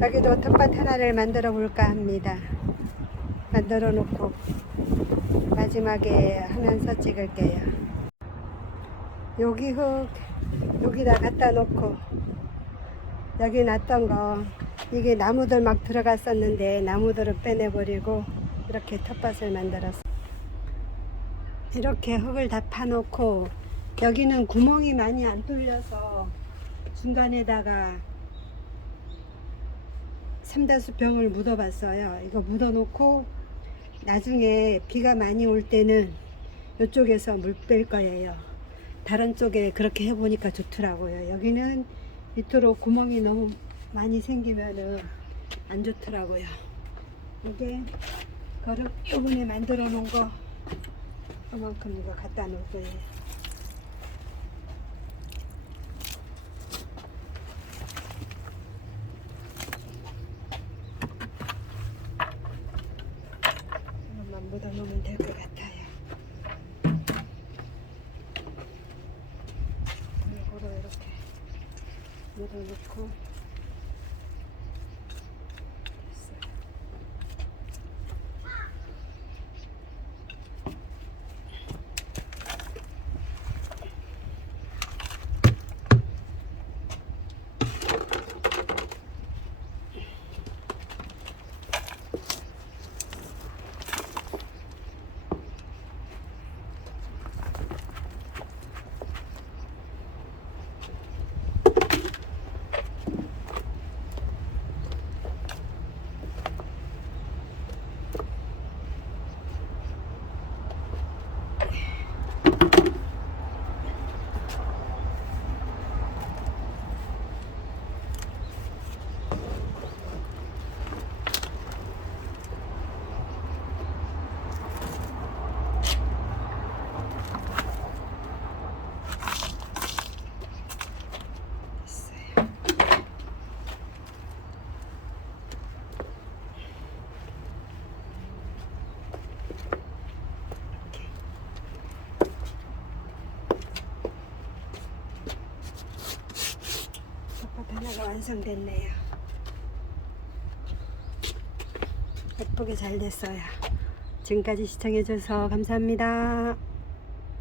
여기도 텃밭 하나를 만들어 볼까 합니다. 만들어 놓고 마지막에 하면서 찍을게요. 여기 흙 여기다 갖다 놓고 여기 놨던 거 이게 나무들 막 들어갔었는데 나무들을 빼내버리고 이렇게 텃밭을 만들었어. 이렇게 흙을 다 파놓고 여기는 구멍이 많이 안 뚫려서 중간에다가 삼다수 병을 묻어 봤어요. 이거 묻어 놓고 나중에 비가 많이 올 때는 이쪽에서 물 뺄 거예요. 다른 쪽에 그렇게 해 보니까 좋더라고요. 여기는 밑으로 구멍이 너무 많이 생기면은 안 좋더라고요. 이게 그릇 요번에 만들어 놓은 거 그만큼 이거 갖다 놓을 거예요. 이것만 묻어 놓으면 될 것 같아요. 골고루 이렇게 묻어 놓고 완성됐네요. 예쁘게 잘 됐어요. 지금까지 시청해줘서 감사합니다.